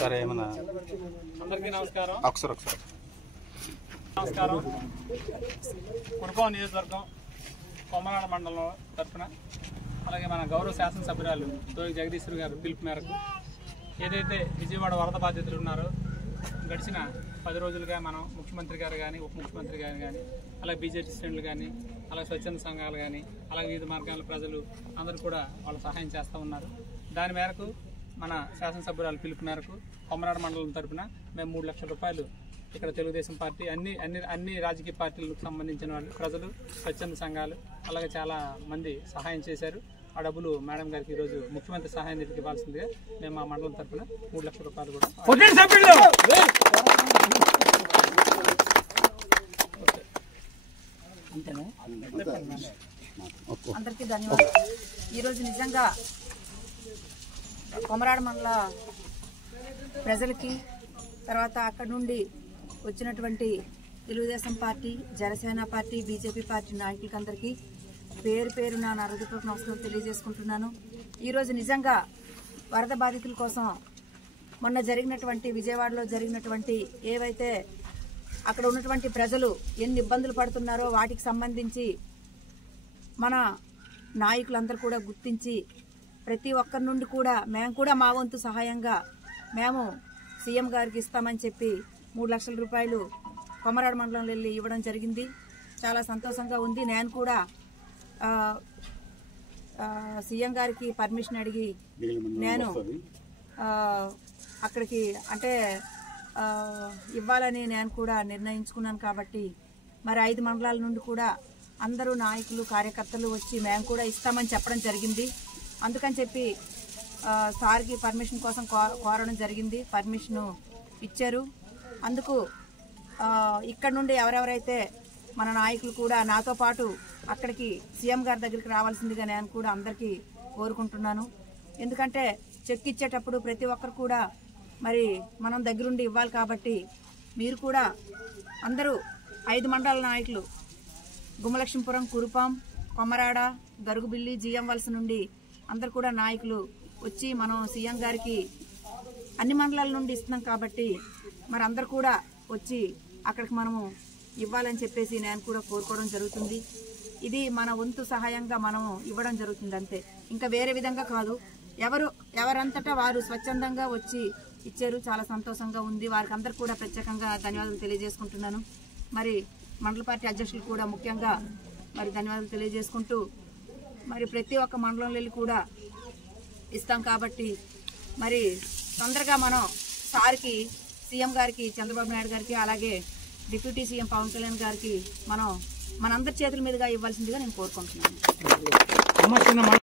సరే ఏమన్నా అందరికీ నమస్కారం. ఒకసారి నమస్కారం. కురుపాం నియోజకవర్గం కొమ్మరాడ మండలం తరఫున అలాగే మన గౌరవ శాసనసభ్యురాలు తోగి జగదీశ్వరి గారు పిలుపు మేరకు ఏదైతే విజయవాడ వరద బాధితులు ఉన్నారో గడిచిన 10 రోజులుగా మనం ముఖ్యమంత్రి గారు కానీ ఉప ముఖ్యమంత్రి గారు కానీ అలాగే బీజేపీ శ్రేణులు కానీ అలాగే స్వచ్ఛంద సంఘాలు కానీ అలాగే వివిధ మార్గాల ప్రజలు అందరూ కూడా వాళ్ళు సహాయం చేస్తూ ఉన్నారు. దాని మేరకు మన శాసనసభ్యురాలు పిలుపు మేరకు కొమ్మరాడ మండలం తరఫున మేము 3 లక్షల రూపాయలు ఇక్కడ తెలుగుదేశం పార్టీ అన్ని రాజకీయ పార్టీలకు సంబంధించిన వాళ్ళు ప్రజలు స్వచ్ఛంద సంఘాలు అలాగే చాలా మంది సహాయం చేశారు. ఆ డబ్బులు మేడం గారికి ఈరోజు ముఖ్యమంత్రి సహాయ నిధికి ఇవ్వాల్సిందిగా మేము మా మండలం తరఫున 3 లక్షల రూపాయలు కూడా అందరికీ ధన్యవాదాలు. ఈరోజు నిజంగా కొమరాడ మండల ప్రజలకి తర్వాత అక్కడి నుండి వచ్చినటువంటి Telugu Desam party Janasena party BJP party నాయకులకి అందరికీ పేరు పేరు నా హృదయపూర్వక నమస్కారం తెలియజేసుకుంటున్నాను. ఈరోజు నిజంగా వరద బాధితుల కోసం మొన్న జరిగినటువంటి విజయవాడలో జరిగినటువంటి ఏవైతే అక్కడ ఉన్నటువంటి ప్రజలు ఎన్ని ఇబ్బందులు పడుతున్నారో వాటికి సంబంధించి మన నాయకులందరూ కూడా గుర్తించి ప్రతి ఒక్కరి నుండి కూడా మేము కూడా మా వంతు సహాయంగా మేము సీఎం గారికి ఇస్తామని చెప్పి 3 లక్షల రూపాయలు కొమరాడ మండలంలో వెళ్ళి ఇవ్వడం జరిగింది. చాలా సంతోషంగా ఉంది. నేను కూడా సీఎం గారికి పర్మిషన్ అడిగి నేను అక్కడికి అంటే ఇవ్వాలని నేను కూడా నిర్ణయించుకున్నాను. కాబట్టి మరి 5 మండలాల నుండి కూడా అందరూ నాయకులు కార్యకర్తలు వచ్చి మేము కూడా ఇస్తామని చెప్పడం జరిగింది. అందుకని చెప్పి సార్కి పర్మిషన్ కోసం కోరడం జరిగింది. పర్మిషన్ ఇచ్చారు. అందుకు ఇక్కడ నుండి ఎవరెవరైతే మన నాయకులు కూడా నాతో పాటు అక్కడికి సీఎం గారి దగ్గరికి రావాల్సిందిగా నేను కూడా అందరికీ కోరుకుంటున్నాను. ఎందుకంటే చెక్ ఇచ్చేటప్పుడు ప్రతి ఒక్కరు కూడా మరి మనం దగ్గరుండి ఇవ్వాలి. కాబట్టి మీరు కూడా అందరూ 5 మండలాల నాయకులు గుమ్మలక్ష్మీపురం, కురుపాం, కొమ్మరాడ, గరుగుబిల్లి, జిఎం వలస నుండి అందరు కూడా నాయకులు వచ్చి మనం సీఎం గారికి అన్ని మండలాల నుండి ఇస్తున్నాం. కాబట్టి మరి అందరు కూడా వచ్చి అక్కడికి మనము ఇవ్వాలని చెప్పేసి నేను కూడా కోరుకోవడం జరుగుతుంది. ఇది మన వంతు సహాయంగా మనం ఇవ్వడం జరుగుతుంది అంతే, ఇంకా వేరే విధంగా కాదు. ఎవరంతటా వారు స్వచ్ఛందంగా వచ్చి ఇచ్చారు. చాలా సంతోషంగా ఉంది. వారికి అందరు కూడా ప్రత్యేకంగా ధన్యవాదాలు తెలియజేసుకుంటున్నాను. మరి మండల పార్టీ అధ్యక్షులు కూడా ముఖ్యంగా మరి ధన్యవాదాలు తెలియజేసుకుంటూ మరి ప్రతి ఒక్క మండలంలో వెళ్ళి కూడా ఇస్తాం. కాబట్టి మరి తొందరగా మనం సార్కి సీఎం గారికి చంద్రబాబు నాయుడు గారికి అలాగే డిప్యూటీ సీఎం పవన్ కళ్యాణ్ గారికి మనందరి చేతుల మీదుగా ఇవ్వాల్సిందిగా నేను కోరుకుంటున్నాను.